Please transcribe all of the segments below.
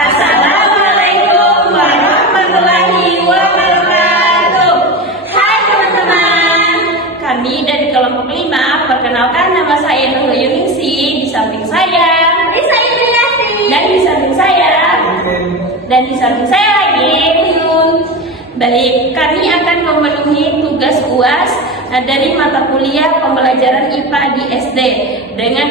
Assalamualaikum warahmatullahi wabarakatuh. Hai teman-teman, kami dari kelompok 5. Perkenalkan, nama saya Nurul Yuningsi. Di samping saya Risa Indriati. Dan di samping saya lagi Yun. Baik, kami akan memenuhi tugas UAS dari mata kuliah pembelajaran IPA di SD dengan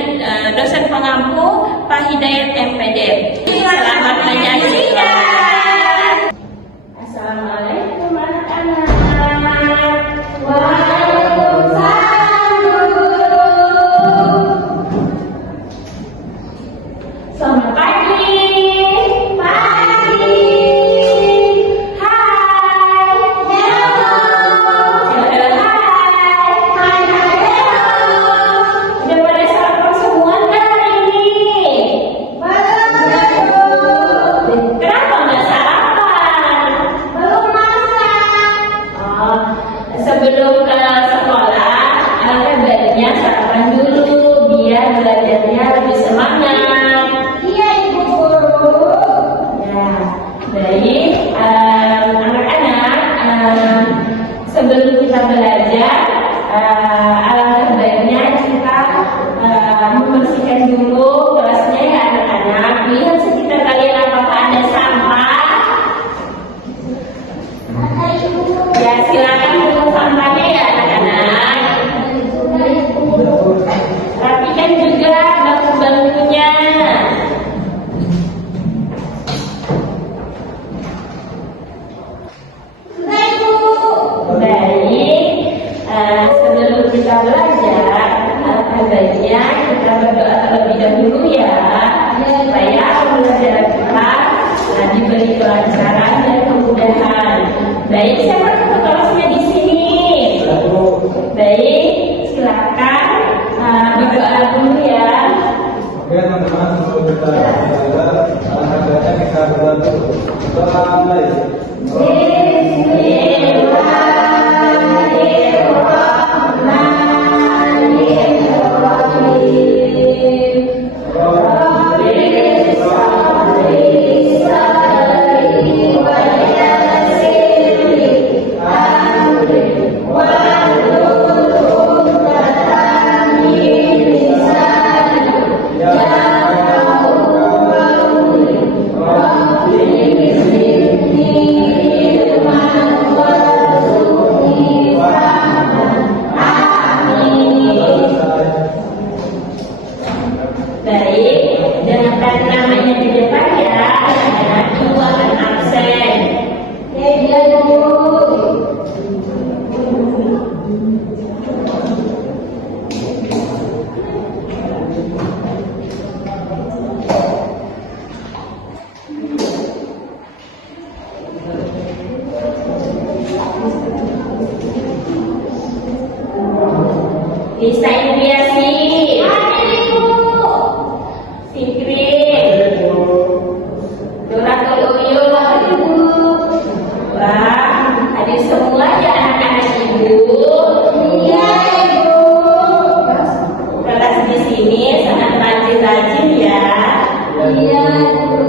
dosen pengampu Pak Hidayat MPD. Selamat menyaksikan. Assalamualaikum anak-anak. Waalaikumsalam guru. Selamat pagi. Sebelum ke sekolah, baiknya sarapan dulu biar belajarnya lebih semangat. Iya, Ibu Guru. Ya, baik. Anak-anak, sebelum kita belajar, alangkah baiknya kita membersihkan dulu kelasnya ya anak-anak. Lihat sekitar kalian apakah ada sampah. Ya, silakan buang sampahnya ya anak-anak. Rapikan juga bangku-bangkunya. Baik, sebelum kita belajar, baiknya kita berdoa terlebih dahulu ya, supaya pembelajaran kita diberi kelancaran dan kemudahan. Baik, siapa ketua kelasnya di sini? Baik, silakan berdoa dulu ya. Oke teman-teman, sebelum kita belajar, alhamdulillah kita berdoa. Doa mulai. Baik, dengarkan namanya di depan ya, anak-anak itu akan absen. Ya, dia dulu. Bisa Indriati. Hadir semua ya anak-anak Ibu. Iya Ibu. Kelas di sini sangat rajin-rajin ya. Iya Ibu.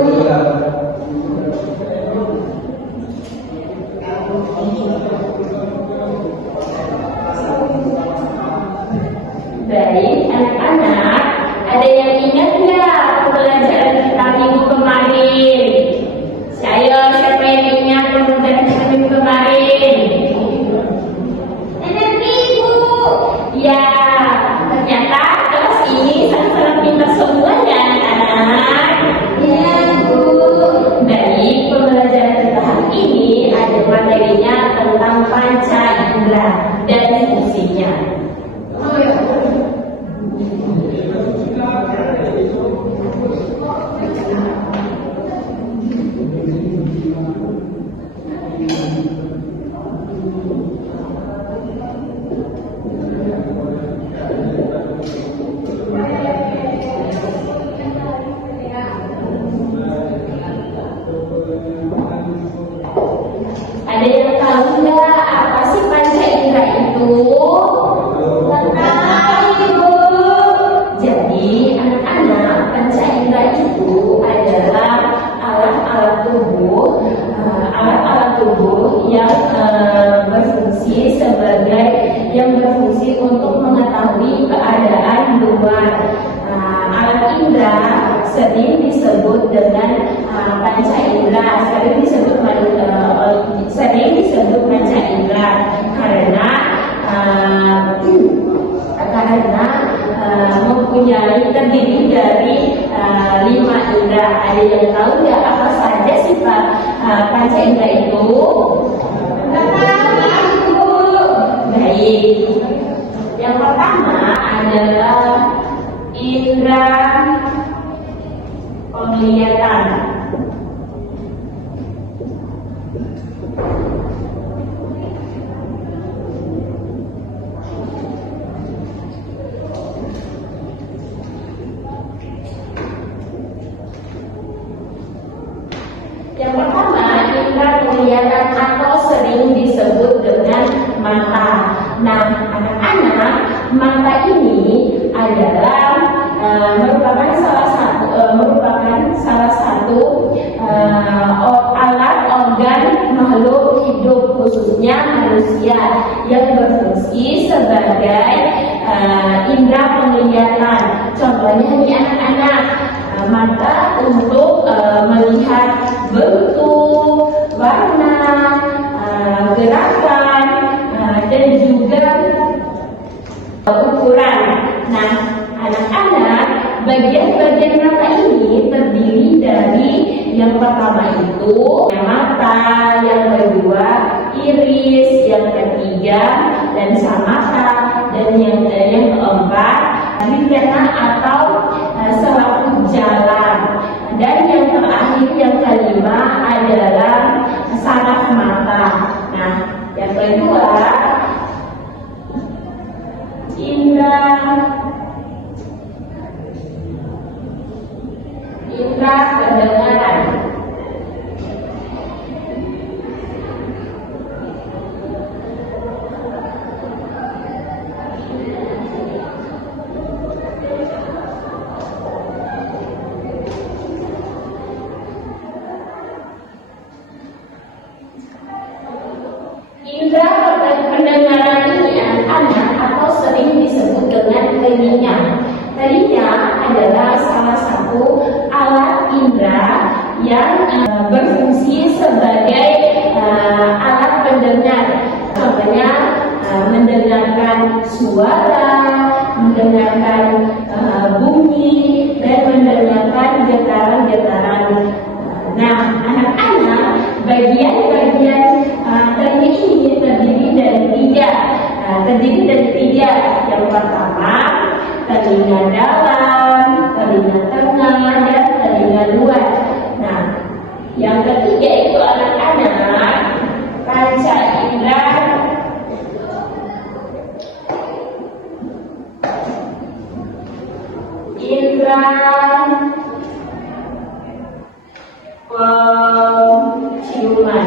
Baik anak-anak, ada yang ingat nggak pembelajaran kita minggu kemarin? Ayo, siapa yang ingat pembelajaran kita minggu kemarin? Enak Ibu. Ya, ternyata kelas ini sangat-sangat pintar semua ya anak-anak. Iya Bu. Baik, pembelajaran kita hari ini ada materinya tentang panca indera dan fungsinya. Oh ya. Ada yang tahu nggak apa sih panca indera yang berfungsi untuk mengetahui keadaan luar. Alat indera sering disebut dengan panca indera, sering disebut panca indera karena mempunyai terdiri dari 5 indera. Ada yang tahu nggak apa saja sifat panca indera itu? Baik. Yang pertama adalah indera penglihatan. Yang pertama, indera penglihatan atau sering disebut dengan mata. Nah, anak-anak, mata ini adalah merupakan salah satu alat organ makhluk hidup, khususnya manusia, yang berfungsi sebagai indera penglihatan. Contohnya nih anak-anak, mata untuk melihat bentuk, warna, gerakan, dan juga ukuran. Nah, anak-anak, bagian-bagian mata ini terdiri dari yang pertama itu mata, yang kedua iris, yang ketiga lensa mata, dan yang keempat retina atau selaput jalan, dan yang terakhir yang kelima adalah saraf mata. Nah, yang kedua indera pendengaran. Indera pendengaran ini anak atau sering disebut dengan telinga. Telinga adalah salah satu alat indera yang berfungsi sebagai alat pendengar. Contohnya mendengarkan suara, mendengarkan bunyi, dan mendengarkan getaran-getaran. Nah, anak-anak, bagian-bagian telinga ini terdiri dari tiga. Yang pertama, telinga dalam, telinga tengah, dan telinga luar. Nah, yang ketiga itu anak-anak, panca indera penciuman.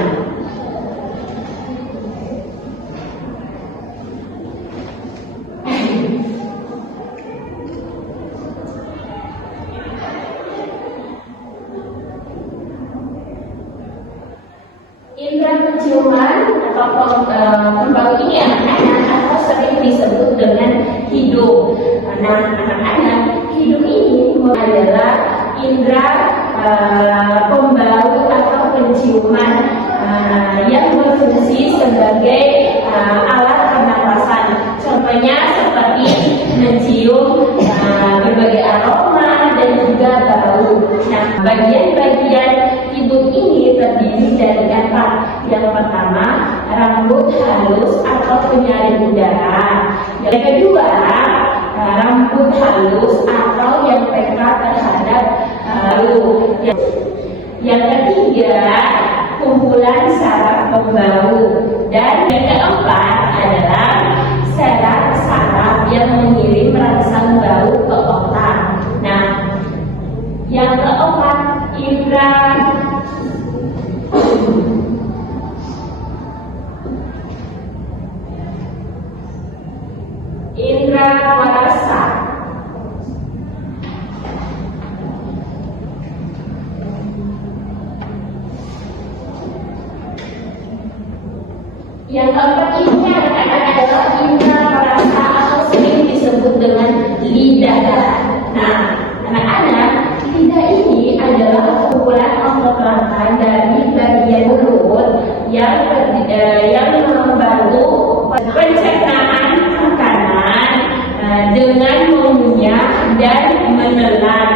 Indera penciuman atau pembau ini anak-anak atau sering disebut dengan hidung. Nah, anak-anak, hidung ini adalah indera pembau atau penciuman yang berfungsi sebagai alat pernapasan. Contohnya seperti mencium berbagai aroma dan juga bau. Nah, bagian-bagian hidung ini terdiri dari apa? Yang pertama, rambut halus atau penyaring udara. Yang kedua, rambut halus atau yang peka terhadap bau. Yang ketiga, kumpulan saraf pembau. Dan yang keempat adalah saraf yang mengirim rangsang bau ke otak. Nah, yang keempat, indra warasa. Yang keempat ini anak-anak adalah indera perasa atau sering disebut dengan lidah. Nah, anak-anak, lidah ini adalah kumpulan otot langkah dari bagian mulut yang membantu pencernaan makanan dengan mengunyah dan menelan.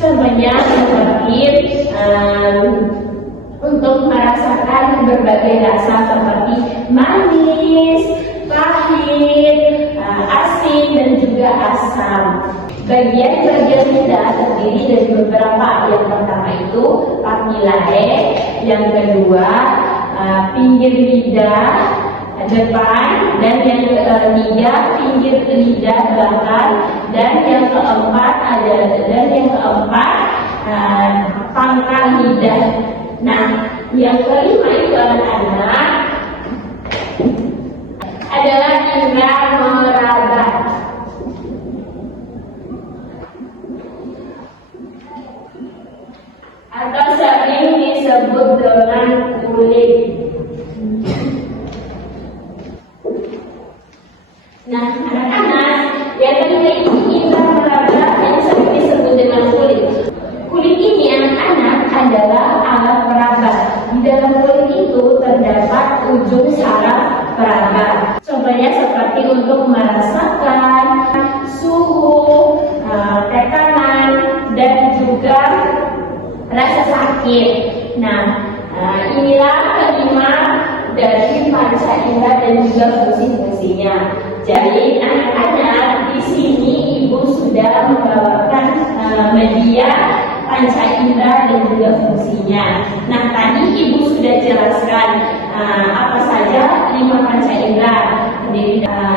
Contohnya seperti untuk merasakan berbagai rasa seperti manis, pahit, asin, dan juga asam. Bagian-bagian lidah terdiri dari beberapa. Yang pertama itu papillae, yang kedua pinggir lidah depan, dan yang ketiga pinggir lidah belakang, dan yang keempat pangkal lidah. Nah, yang kelima itu anak-anak adalah indera meraba atau sering disebut dengan kulit. Nah, anak-anak, yang ketiga ini indera meraba yang sering disebut dengan kulit. Kulit ini anak-anak adalah alat peraba. Di dalam kulit itu terdapat ujung saraf peraba. Contohnya seperti untuk merasakan suhu, tekanan, dan juga rasa sakit. Nah, inilah kelima dari panca indera dan juga fungsi-fungsinya. Jadi anak-anak, di sini ibu sudah membawakan media panca indera dan juga fungsinya. Nah, tadi ibu sudah jelaskan apa saja 5 panca indera.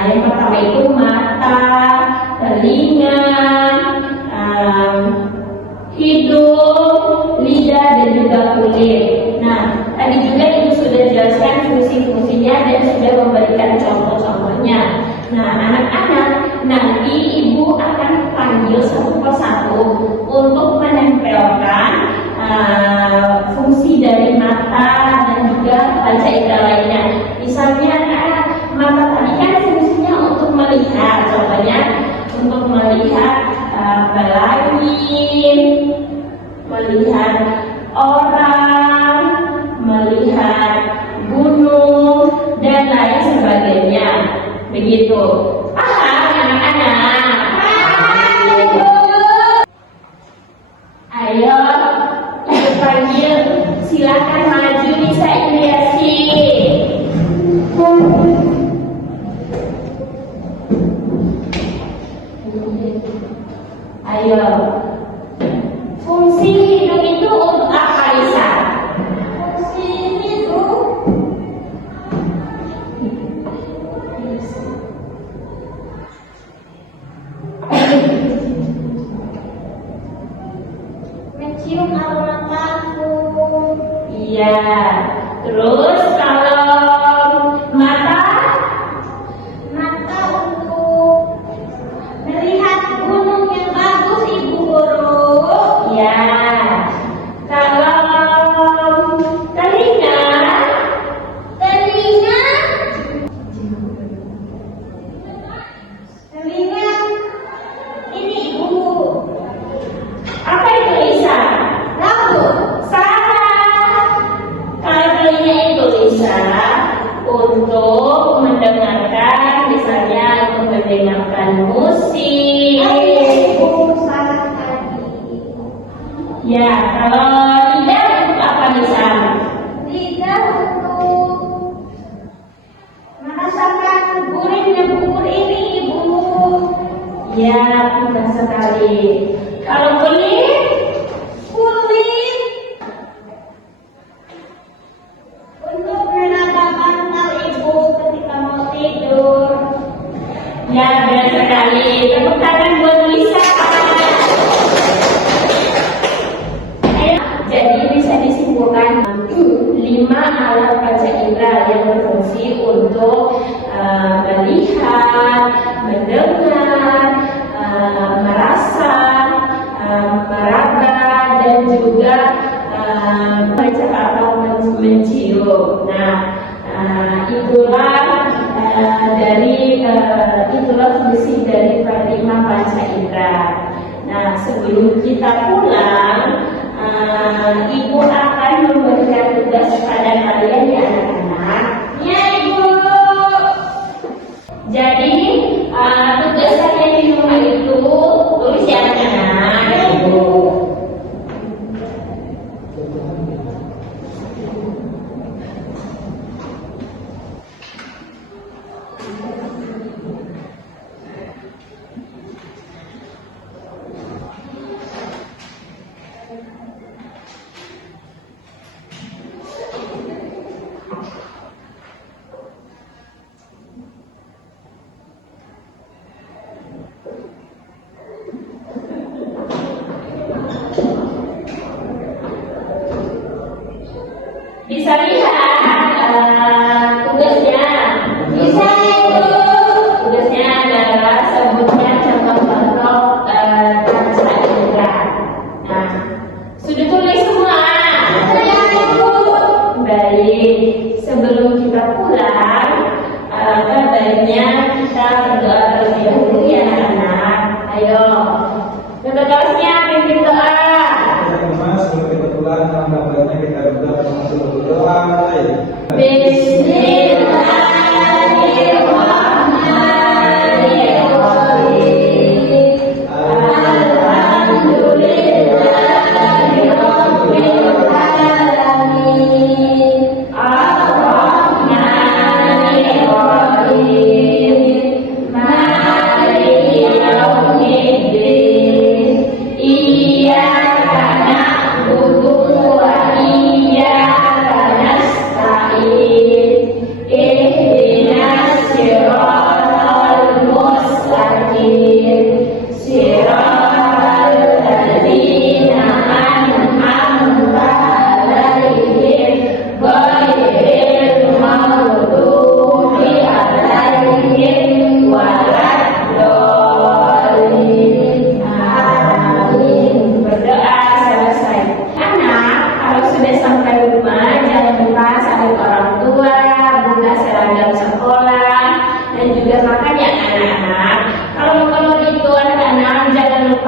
Yang pertama itu mata, telinga, hidung, lidah, dan juga kulit. Nah, tadi juga ibu sudah jelaskan fungsi-fungsinya dan sudah memberikan contoh-contohnya. Nah, anak-anak, nanti ibu akan panggil satu persatu untuk menempelkan fungsi dari mata dan juga panca indera lainnya. Misalnya, mata tadi kan fungsinya untuk melihat, contohnya untuk melihat pelangi, melihat orang, melihat gunung, dan lain sebagainya. Begitu. Paham anak-anak? Ayo, ibu panggil. Silakan maju, Nisa Indriasi. Ayo. Fungsi hidung itu untuk apa, Nisa? Fungsi hidung mencium aroma parfum. Iya. Terus kalau mata untuk melihat gunung yang bagus, Ibu Guru. Ya. Kalau telinga ini Ibu. Apa itu, Lisa? Rambut. Salah. Kalau telinga itu, Lisa, untuk mendengarkan, misalnya untuk mendengarkan musik. Ya, kalau lidah untuk apa, Lisa? Lidah untuk merasakan gurihnya bubur ini, Ibu. Ya, benar sekali. Kalau kulit untuk menata bantal Ibu ketika mau tidur. Ya, benar sekali. Tepuk tangan buat Lisa. Jadi bisa disimpulkan 5 alat panca indera yang berfungsi untuk melihat, mendengar, merasa, meraba, dan juga atau mencium. Nah, itulah fungsi dari Pratma Panca Indra. Nah, sebelum kita pulang, Ibu akan memberikan tugas pada kalian ya anak-anak. Ya Ibu. Jadi tugas kalian di rumah itu tulis ya anak-anak. Ya Ibu. Bisa lihat tugasnya? Bisa Ibu. Tugasnya adalah sebutnya contoh-contoh Panca Indra. Nah, sudah tulis semua? Ya Ibu. Baik, sebelum kita pulang, baiknya kita berdoa terlebih dahulu ya anak-anak. Ayo, kelasnya pimpin doa. Teman-teman, sebelum kita pulang, alangkah baiknya kita berdoa langsung berdoa.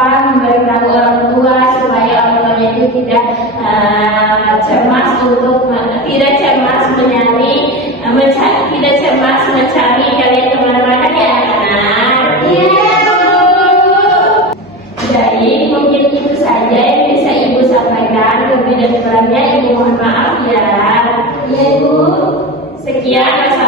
Memberitahu orang tua supaya orang tuanya itu tidak cemas tidak cemas mencari kalian kemana-mana ya anak-anak. Iya. Jadi mungkin itu saja yang bisa Ibu sampaikan. Lebih dan kurangnya Ibu mohon maaf ya. Iya Ibu. Sekian.